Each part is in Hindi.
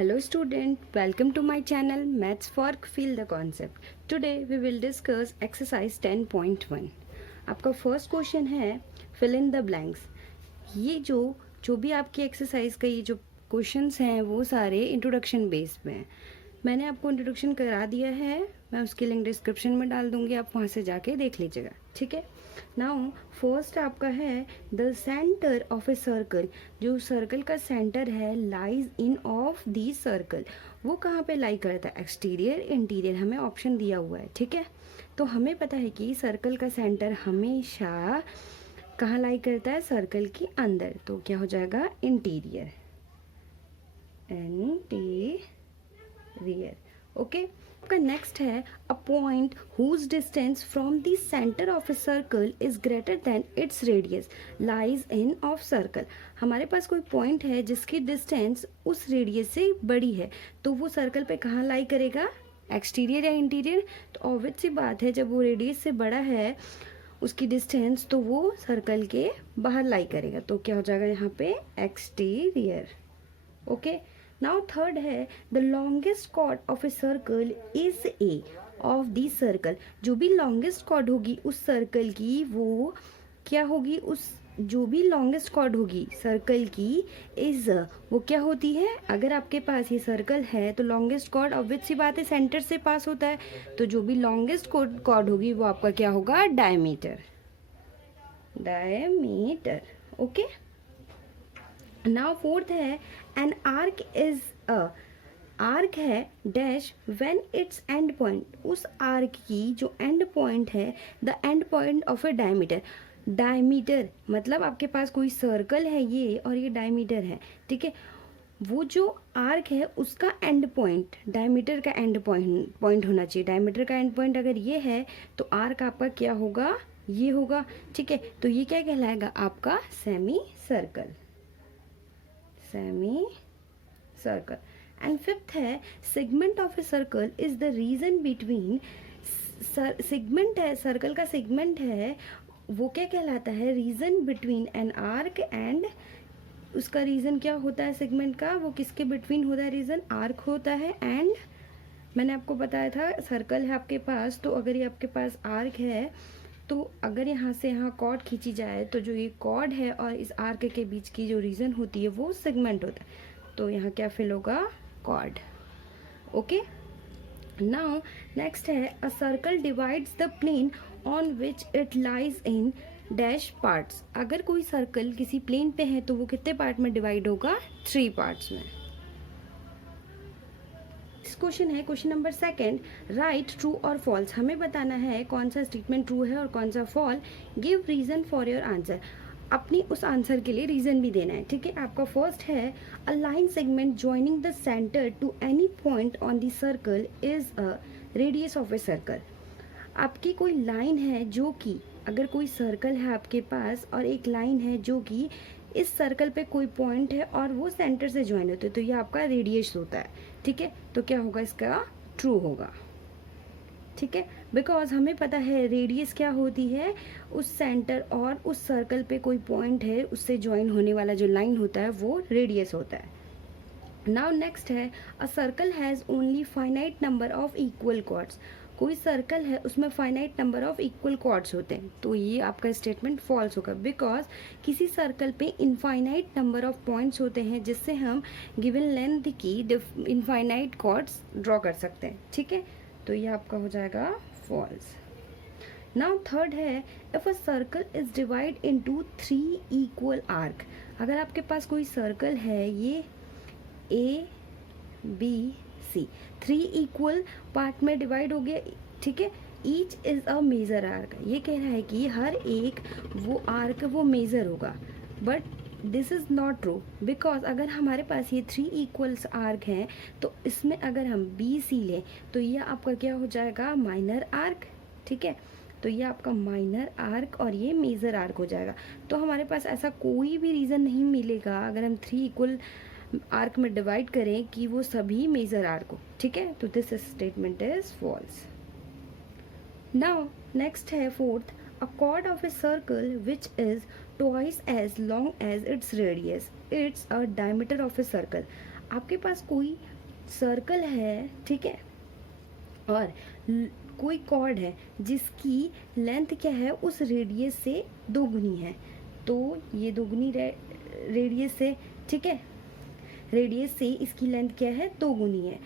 Hello student, welcome to my channel Maths for Feel the Concept. Today we will discuss exercise 10.1. आपका फर्स्ट क्वेश्चन है fill in the blanks. ये जो भी आपकी एक्सरसाइज का ये जो क्वेश्चंस हैं वो सारे इंट्रोडक्शन बेस पे हैं. मैंने आपको इंट्रोडक्शन करा दिया है, मैं उसकी लिंक डिस्क्रिप्शन में डाल दूंगी, आप वहाँ से जाके देख लीजिएगा. ठीक है. नाउ फर्स्ट आपका है the centre of a circle. जो सर्कल का सेंटर है lies in of the circle. वो कहाँ पे लाई करता है? एक्सटीरियर, इंटीरियर, हमें ऑप्शन दिया हुआ है. ठीक है. तो हमें पता है कि सर्कल का सेंटर हमेशा कहाँ लाई करता है? सर्कल के अंदर. तो क्या हो जाएगा? इंटीरियर. इंटीरियर. ओके. आपका नेक्स्ट है a point whose distance from the centre of a circle is greater than its radius lies in of circle. हमारे पास कोई पॉइंट है जिसकी डिस्टेंस उस रेडियस से बड़ी है, तो वो सर्कल पे कहाँ लाई करेगा? एक्सटीरियर या इंटीरियर? तो ऑब्वियस सी बात है, जब वो रेडियस से बड़ा है उसकी डिस्टेंस, तो वो सर्कल के बाहर लाई करेगा. तो क्या हो जाएगा यहाँ पे? एक्सटीरियर. ओके. नाउ थर्ड है the longest chord of a circle is a of the circle. जो भी लॉन्गेस्ट कॉर्ड होगी उस सर्कल की, वो क्या होगी? उस जो भी लॉन्गेस्ट कॉर्ड होगी सर्कल की इज, वो क्या होती है? अगर आपके पास ये सर्कल है तो लॉन्गेस्ट कॉर्ड ऑब्वियस सी बात है सेंटर से पास होता है, तो जो भी लॉन्गेस्ट कॉर्ड होगी वो आपका क्या होगा? Diameter. Diameter. Okay. Now fourth है an arc is a. Arc है dash when it's end point. उस आर्क की जो एंड पॉइंट है the end point of a diameter. Diameter मतलब आपके पास कोई सर्कल है ये, और ये डायमीटर है. ठीक है. वो जो आर्क है उसका एंड पॉइंट डायमीटर का एंड पॉइंट होना चाहिए. डायमीटर का एंड पॉइंट अगर ये है तो आर्क आपका क्या होगा? ये होगा. ठीक है. तो ये क्या कहलाएगा? आपका semi circle. Semi circle. And fifth है segment of a circle is the region between. Segment है, सर्कल का सेगमेंट है, वो क्या कहलाता है? Region between an arc and. उसका रीजन क्या होता है सेगमेंट का? वो किसके बिटवीन होता है? रीजन आर्क होता है एंड. मैंने आपको बताया था सर्कल है आपके पास, तो अगर ये आपके पास आर्क है तो अगर यहाँ से यहाँ कॉर्ड खींची जाए तो जो ये कॉर्ड है और इस आर्क के बीच की जो रीजन होती है वो सेगमेंट होता है. तो यहाँ क्या फिल होगा? कॉर्ड. ओके. नाउ नेक्स्ट है a circle divides the plane on which it lies in dash parts. अगर कोई सर्कल किसी प्लेन पे है तो वो कितने पार्ट में डिवाइड होगा? 3 पार्ट्स में. क्वेश्चन है question number second. Right true और फॉल्स. हमें बताना है कौन सा स्टेटमेंट ट्रू है और कौन सा false. Give reason for your answer. अपनी उस आंसर के लिए रीजन भी देना है. ठीक है. आपका फर्स्ट है a line segment joining the centre to any point on the circle is a radius of a circle. आपकी कोई लाइन है जो कि, अगर कोई सर्कल है आपके पास और एक लाइन है जो कि इस सर्कल पे कोई पॉइंट है और वो सेंटर से ज्वाइन होते हैं, तो ये आपका रेडियस होता है. ठीक है. तो क्या होगा? इसका ट्रू होगा. ठीक है. बिकॉज हमें पता है रेडियस क्या होती है? उस सेंटर और उस सर्कल पे कोई पॉइंट है उससे ज्वाइन होने वाला जो लाइन होता है वो रेडियस होता है. नाउ नेक्स्ट है a circle has only finite number of equal chords. कोई सर्कल है उसमें finite number of equal chords होते हैं, तो ये आपका स्टेटमेंट फॉल्स होगा. बिकॉज किसी सर्कल पे इनफाइनाइट नंबर ऑफ पॉइंट्स होते हैं जिससे हम गिवन लेंथ की इनफाइनाइट कॉर्ड्स ड्रॉ कर सकते हैं. ठीक है. तो ये आपका हो जाएगा फॉल्स. नाउ थर्ड है if a circle is divide into 3 equal arc. अगर आपके पास कोई सर्कल है, ये A B C 3 equal part में डिवाइड हो गया. ठीक है. Each is a major arc. ये कह रहा है कि हर एक वो आर्क वो मेजर होगा. But this is not true. Because अगर हमारे पास ये 3 इक्वल्स आर्क हैं तो इसमें अगर हम बी सी लें तो ये आपका क्या हो जाएगा? Minor arc. ठीक है. तो ये आपका माइनर आर्क और ये मेजर आर्क हो जाएगा. तो हमारे पास ऐसा कोई भी रीज़न नहीं मिलेगा अगर हम 3 इक्वल आर्क में डिवाइड करें कि वो सभी मेजर आर्क हो. ठीक है. तो this statement is false. Now next है fourth a chord of a circle which is twice as long as its radius. It's a diameter of a circle. आपके पास कोई सर्कल है, ठीक है, और कोई कॉर्ड है जिसकी लेंथ क्या है उस रेडियस से दोगुनी है, तो ये दोगुनी रेडियस से, ठीक है, रेडियस से इसकी लेंथ क्या है, दोगुनी है,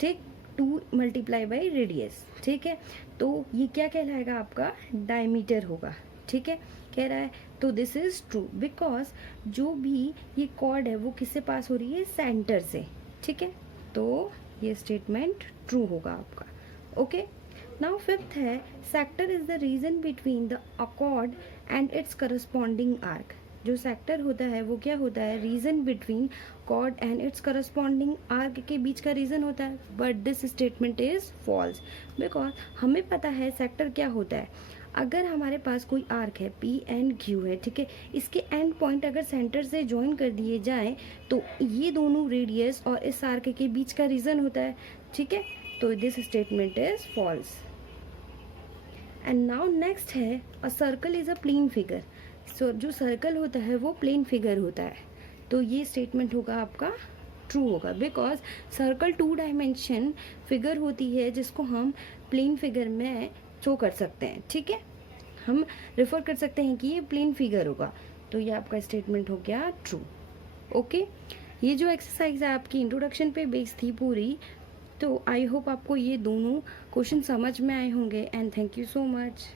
ठीक, 2 मल्टीप्लाई बाई रेडियस, ठीक है, तो ये क्या कहलाएगा, आपका डायमीटर होगा, ठीक है, कह रहा है। तो दिस इज ट्रू बिकॉज जो भी ये कॉर्ड है वो किससे पास हो रही है, सेंटर से, ठीक है, तो ये स्टेटमेंट ट्रू होगा आपका। ओके, नाउ फिफ्थ है, sector is the region between the chord and its corresponding arc. जो सेक्टर होता है वो क्या होता है, region between chord and its corresponding arc के बीच का रीजन होता है, but this statement is false because हमें पता है सेक्टर क्या होता है। अगर हमारे पास कोई आर्क है पी एंड क्यू है, ठीक है, इसके एंड पॉइंट अगर सेंटर से ज्वाइन कर दिए जाएं तो ये दोनों रेडियस और इस आर्क के बीच का रीजन होता है, ठीक है, तो this statement is false. And now next है, a circle is a plane figure. जो सर्कल होता है वो प्लेन फिगर होता है, तो ये स्टेटमेंट होगा आपका ट्रू होगा बिकॉज सर्कल 2 डायमेंशन फिगर होती है जिसको हम प्लेन फिगर में शो कर सकते हैं, ठीक है, हम रेफर कर सकते हैं कि ये प्लेन फिगर होगा, तो ये आपका स्टेटमेंट हो गया ट्रू। ओके, ये जो एक्सरसाइज है आपकी इंट्रोडक्शन पे बेस्ड थी पूरी, तो आई होप आपको ये दोनों क्वेश्चन समझ में आए होंगे and thank you so much.